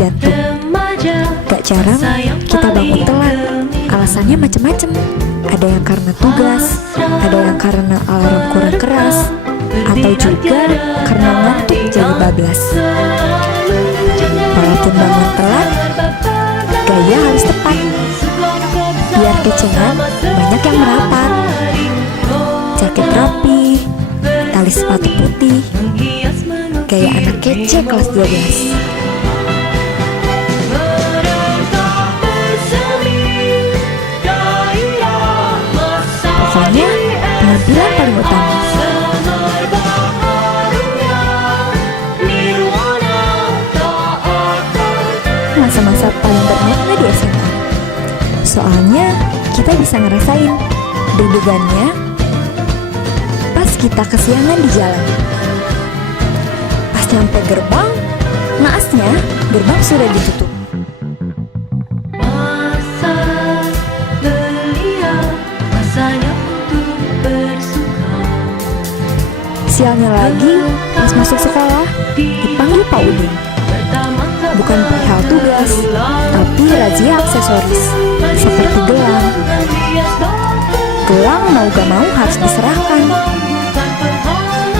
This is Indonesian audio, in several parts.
jantung. Gak jarang kita bangun telat, alasannya macam-macam. Ada yang karena tugas, ada yang karena alarm kurang keras, atau juga karena ngantuk jadi bablas. Walaupun bangun telat, gaya harus tepat. Biar kecengan, banyak yang merapat. Jaket rapi, tali sepatu putih, gaya anak kece kelas 12. Pokoknya penampilan paling utama. Masa-masa paling bermakna di SMA. Soalnya kita bisa ngerasain deg-degannya pas kita kesiangan di jalan. Pas nyampe gerbang, naasnya gerbang sudah ditutup. Masa belia, masanya untuk bersuka. Sialnya lagi, pas masuk sekolah dipanggil Pak Udin. Bukan perihal tugas, tapi razia aksesoris seperti gelang. Gelang mau gak mau harus diserahkan.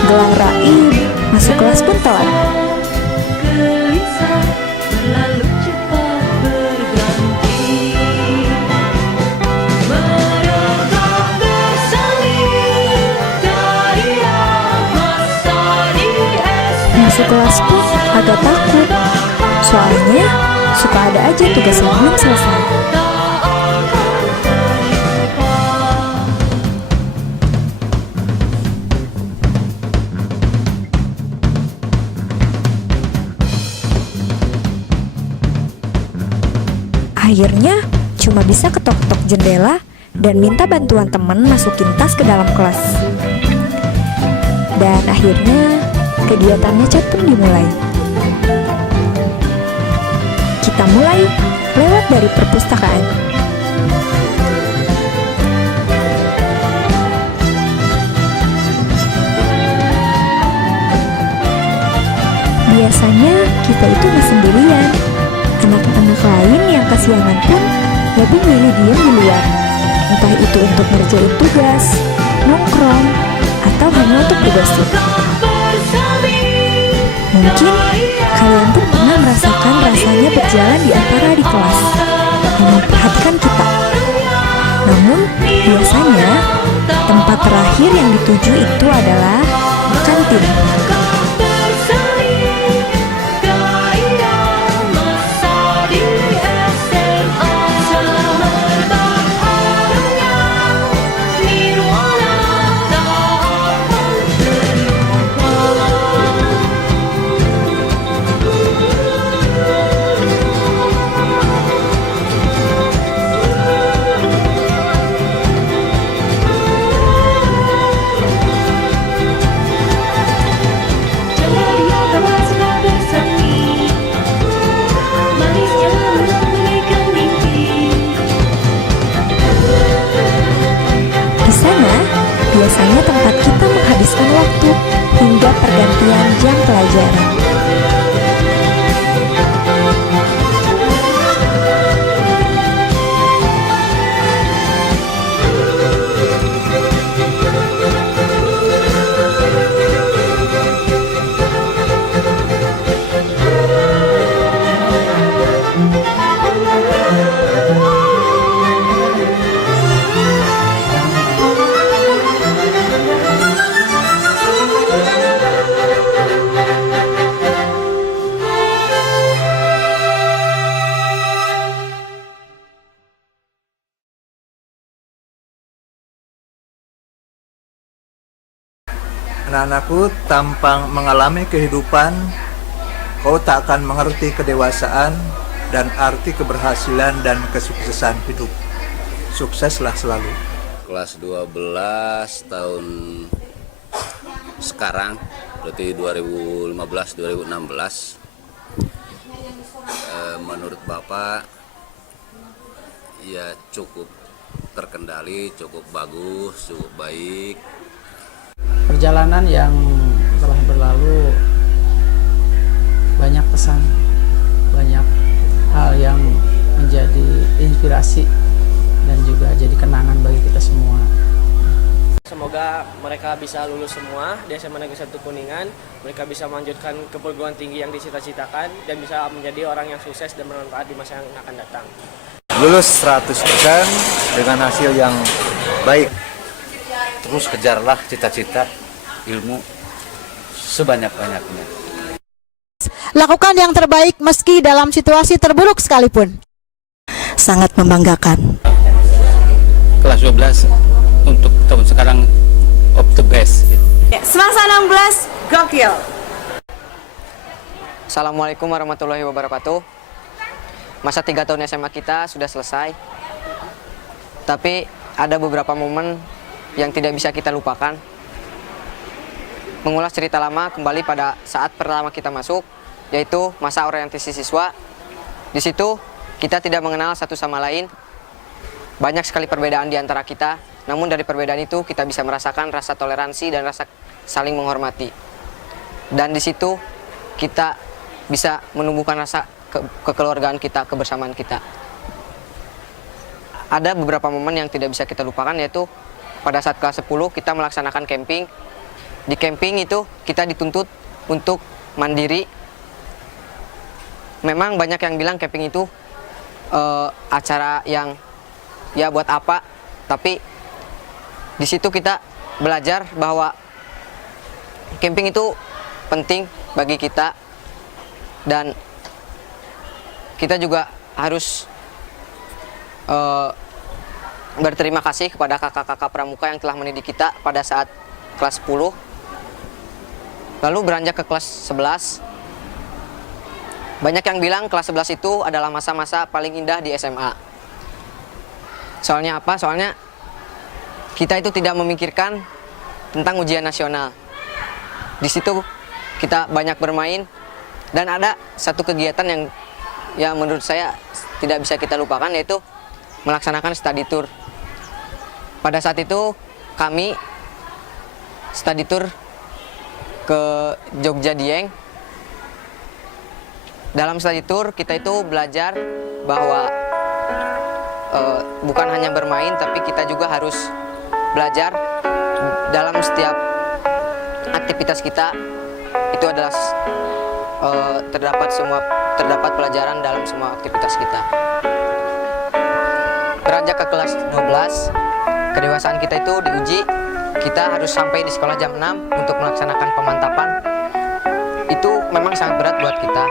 Gelang raib, masuk kelas pun telat. Gelisah berlalu cepat berganti. Mereka bersalin dari masa di SD. Masuk kelas pun agak takut, soalnya suka ada aja tugas yang belum selesai. Akhirnya cuma bisa ketok-ketok jendela dan minta bantuan teman masukin tas ke dalam kelas. Dan akhirnya kegiatannya cat pun dimulai. Kita mulai lewat dari perpustakaan. Biasanya kita itu nggak sendirian. Anak-anak lain yang kesiangan pun lebih milih diam di luar. Entah itu untuk ngerjain tugas, nongkrong, atau hanya untuk bergosip. Mungkin kalian pun pernah merasakan rasanya berjalan di antara di kelas yang memperhatikan kita. Namun, biasanya tempat terakhir yang dituju itu adalah kantin. Biasanya tempat kita menghabiskan waktu hingga pergantian jam pelajaran. Anak-anakku, tanpa mengalami kehidupan, kau tak akan mengerti kedewasaan dan arti keberhasilan dan kesuksesan hidup. Sukseslah selalu. Kelas 12 tahun sekarang, berarti 2015-2016. Menurut Bapak, ya cukup terkendali, cukup bagus, cukup baik. Perjalanan yang telah berlalu banyak pesan banyak hal yang menjadi inspirasi dan juga jadi kenangan bagi kita semua. Semoga mereka bisa lulus semua di SMA Negeri 1 Kuningan, mereka bisa melanjutkan ke perguruan tinggi yang dicita-citakan dan bisa menjadi orang yang sukses dan bermanfaat di masa yang akan datang. Lulus 100% dengan hasil yang baik. Terus kejarlah cita-cita ilmu sebanyak-banyaknya. Lakukan yang terbaik meski dalam situasi terburuk sekalipun. Sangat membanggakan. Kelas 12 untuk tahun sekarang of the best. Semasa 16 gokil. Assalamualaikum warahmatullahi wabarakatuh. Masa 3 tahun SMA kita sudah selesai. Tapi ada beberapa momen yang tidak bisa kita lupakan. Mengulas cerita lama kembali pada saat pertama kita masuk, yaitu masa orientasi siswa. Di situ kita tidak mengenal satu sama lain. Banyak sekali perbedaan di antara kita, namun dari perbedaan itu kita bisa merasakan rasa toleransi dan rasa saling menghormati. Dan di situ kita bisa menumbuhkan rasa kekeluargaan kita, kebersamaan kita. Ada beberapa momen yang tidak bisa kita lupakan, yaitu pada saat kelas 10 kita melaksanakan camping. Di camping itu kita dituntut untuk mandiri. Memang banyak yang bilang camping itu acara yang ya buat apa, tapi di situ kita belajar bahwa camping itu penting bagi kita dan kita juga harus berterima kasih kepada kakak-kakak pramuka yang telah mendidik kita pada saat kelas 10. Lalu beranjak ke kelas 11. Banyak yang bilang kelas 11 itu adalah masa-masa paling indah di SMA. Soalnya apa? Soalnya kita itu tidak memikirkan tentang ujian nasional. Di situ kita banyak bermain dan ada satu kegiatan yang menurut saya tidak bisa kita lupakan, yaitu melaksanakan study tour. Pada saat itu kami study tour ke Jogja Dieng. Dalam study tour kita itu belajar bahwa bukan hanya bermain, tapi kita juga harus belajar dalam setiap aktivitas kita. Itu adalah terdapat pelajaran dalam semua aktivitas kita. Beranjak ke kelas 12, kedewasaan kita itu diuji. Kita harus sampai di sekolah jam 6 untuk melaksanakan pemantapan. Itu memang sangat berat buat kita,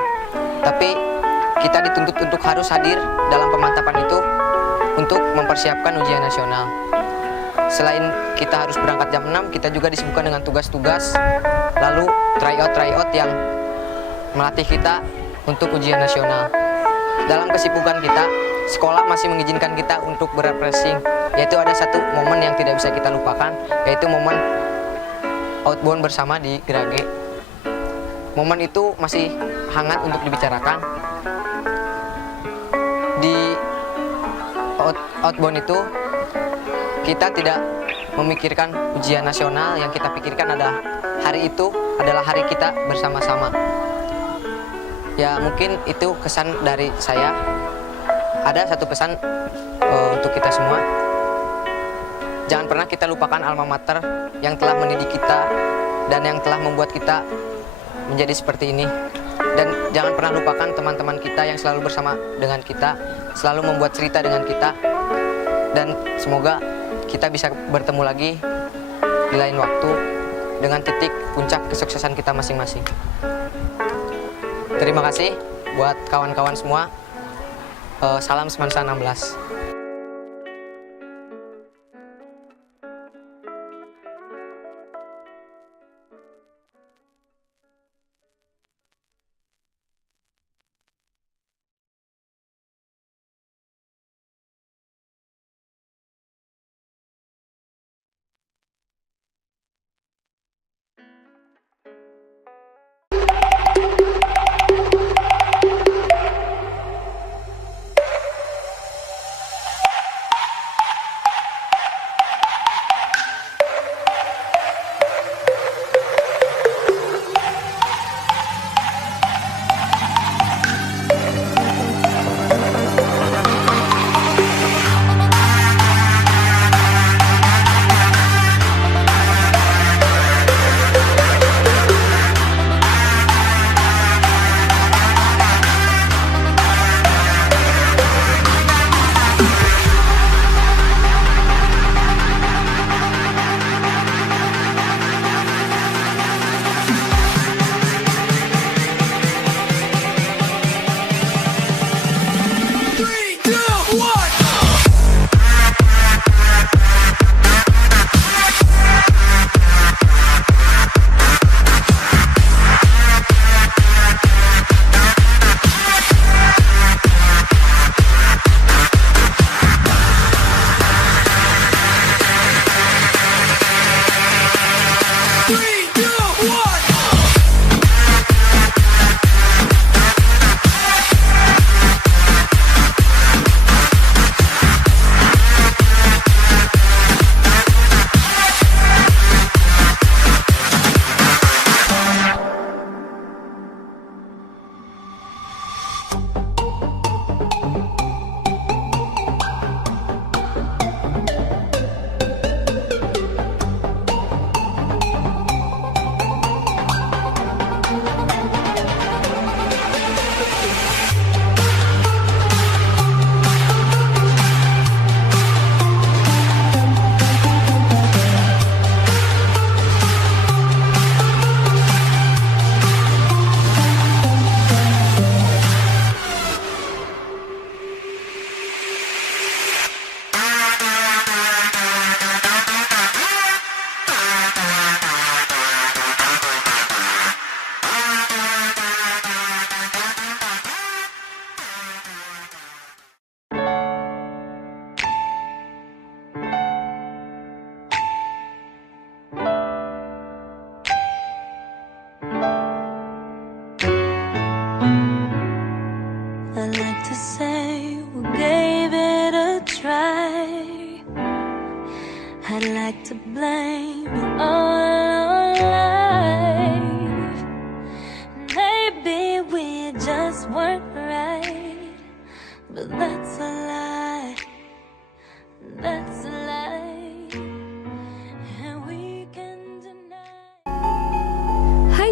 tapi kita dituntut untuk harus hadir dalam pemantapan itu untuk mempersiapkan ujian nasional. Selain kita harus berangkat jam 6, kita juga disibukkan dengan tugas-tugas, lalu tryout yang melatih kita untuk ujian nasional. Dalam kesibukan kita, sekolah masih mengizinkan kita untuk berrefreshing, yaitu ada satu momen yang tidak bisa kita lupakan, yaitu momen outbound bersama di Grage. Momen itu masih hangat untuk dibicarakan. Di outbound itu kita tidak memikirkan ujian nasional, yang kita pikirkan adalah hari itu adalah hari kita bersama-sama. Ya mungkin itu kesan dari saya. Ada satu pesan untuk kita semua. Jangan pernah kita lupakan alma mater yang telah mendidik kita dan yang telah membuat kita menjadi seperti ini. Dan jangan pernah lupakan teman-teman kita yang selalu bersama dengan kita, selalu membuat cerita dengan kita. Dan semoga kita bisa bertemu lagi di lain waktu dengan titik puncak kesuksesan kita masing-masing. Terima kasih buat kawan-kawan semua. Salam Semansa 16.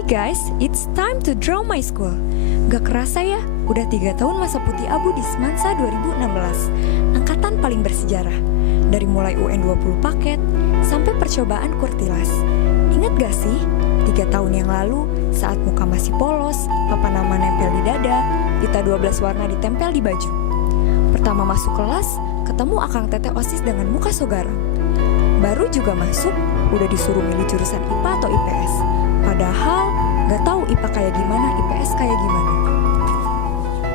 guys, it's time to draw my school. Gak kerasa ya, udah 3 tahun masa putih abu di Semansa 2016, angkatan paling bersejarah. Dari mulai UN 20 paket, sampai percobaan kurtilas. Ingat gak sih, 3 tahun yang lalu, saat muka masih polos, papan nama nempel di dada, pita 12 warna ditempel di baju. Pertama masuk kelas, ketemu akang teteh OSIS dengan muka so garang. Baru juga masuk, udah disuruh milih jurusan IPA atau IPS. Padahal gak tahu IPA kayak gimana, IPS kayak gimana.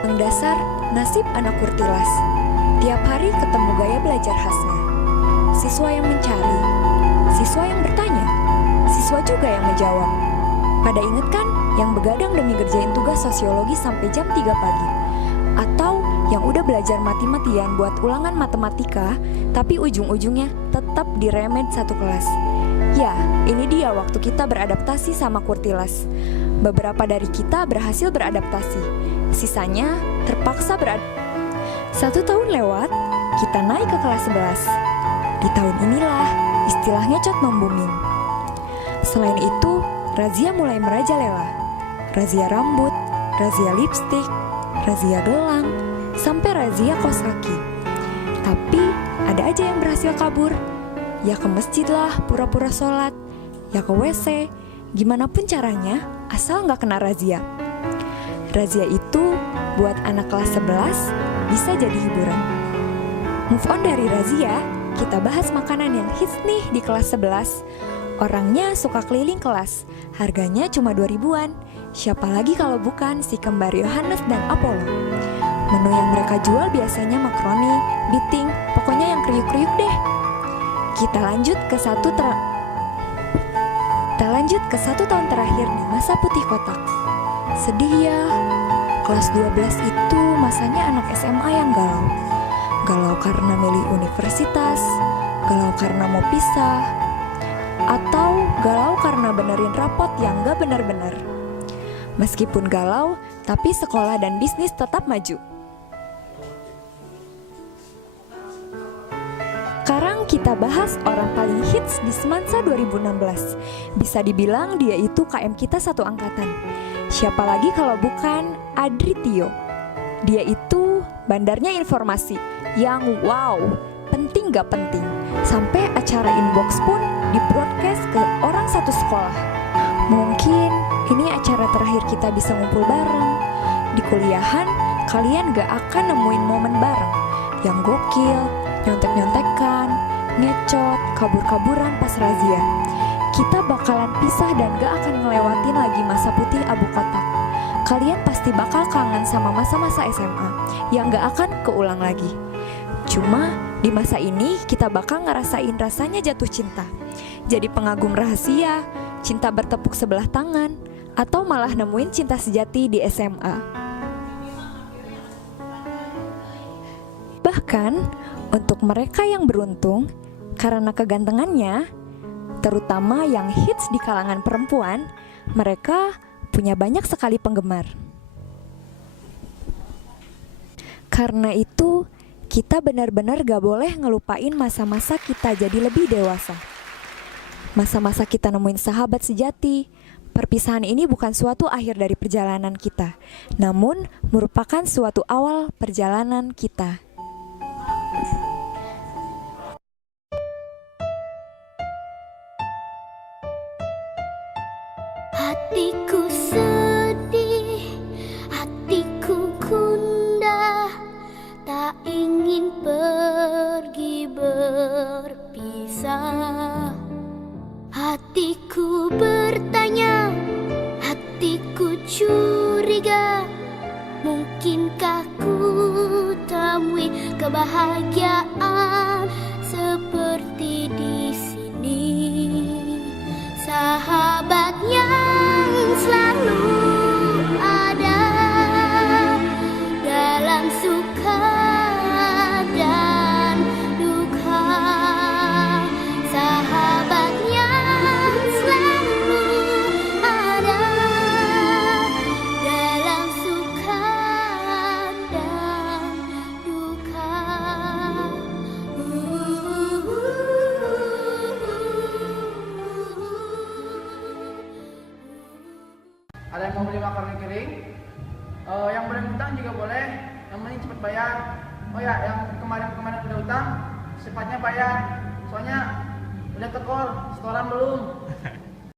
Yang dasar, nasib anak kurtilas. Tiap hari ketemu gaya belajar khasnya. Siswa yang mencari, siswa yang bertanya, siswa juga yang menjawab. Pada inget kan yang begadang demi ngerjain tugas sosiologi sampai jam 3 pagi? Atau yang udah belajar mati-matian buat ulangan matematika, tapi ujung-ujungnya tetap diremed satu kelas. Ya, ini dia waktu kita beradaptasi sama kurtilas. Beberapa dari kita berhasil beradaptasi, sisanya terpaksa beradaptasi. 1 tahun lewat, kita naik ke kelas 11. Di tahun inilah istilahnya cot membuming. Selain itu, razia mulai merajalela. Razia rambut, razia lipstik, razia gelang, sampai razia kaos kaki. Tapi ada aja yang berhasil kabur. Ya ke masjid lah, pura-pura sholat. Ya ke WC, gimana pun caranya, asal nggak kena razia. Razia itu buat anak kelas 11 bisa jadi hiburan. Move on dari razia, kita bahas makanan yang hits nih di kelas 11. Orangnya suka keliling kelas, harganya cuma 2 ribuan. Siapa lagi kalau bukan si kembar Yohanes dan Apollo. Menu yang mereka jual biasanya makaroni, biting, pokoknya yang kriuk-kriuk deh. Kita lanjut ke satu tahun terakhir di masa putih kotak. Sedih ya, kelas 12 itu masanya anak SMA yang galau. Galau karena milih universitas, galau karena mau pisah, atau galau karena benerin rapot yang gak bener-bener. Meskipun galau, tapi sekolah dan bisnis tetap maju. Sekarang kita bahas orang paling hits di Semansa 2016. Bisa dibilang dia itu KM kita satu angkatan. Siapa lagi kalau bukan Adri Tio. Dia itu bandarnya informasi yang wow, penting gak penting. Sampai acara inbox pun di-broadcast ke orang satu sekolah. Mungkin ini acara terakhir kita bisa ngumpul bareng. Di kuliahan, kalian gak akan nemuin momen bareng yang gokil, nyontek-nyontekan, ngecot, kabur-kaburan pas razia. Kita bakalan pisah dan gak akan ngelewatin lagi masa putih abu kotak. Kalian pasti bakal kangen sama masa-masa SMA yang gak akan keulang lagi. Cuma di masa ini kita bakal ngerasain rasanya jatuh cinta, jadi pengagum rahasia, cinta bertepuk sebelah tangan, atau malah nemuin cinta sejati di SMA. Bahkan untuk mereka yang beruntung karena kegantengannya, terutama yang hits di kalangan perempuan, mereka punya banyak sekali penggemar. Karena itu, kita benar-benar gak boleh ngelupain masa-masa kita jadi lebih dewasa. Masa-masa kita nemuin sahabat sejati. Perpisahan ini bukan suatu akhir dari perjalanan kita, namun merupakan suatu awal perjalanan kita. Hatiku sedih, hatiku gundah, tak ingin pergi berpisah. Hatiku bertanya, hatiku curiga, mungkinkah ku temui kebahagiaan seperti di sini. Sahabat yang selalu ada dalam suka dan duka. Sahabat yang selalu ada dalam suka dan duka. Ada yang mau beli makaroni kering, yang boleh utang juga boleh, yang penting cepat bayar. Oh ya, yang kemarin udah utang, cepatnya bayar. Soalnya udah tekor, setoran belum.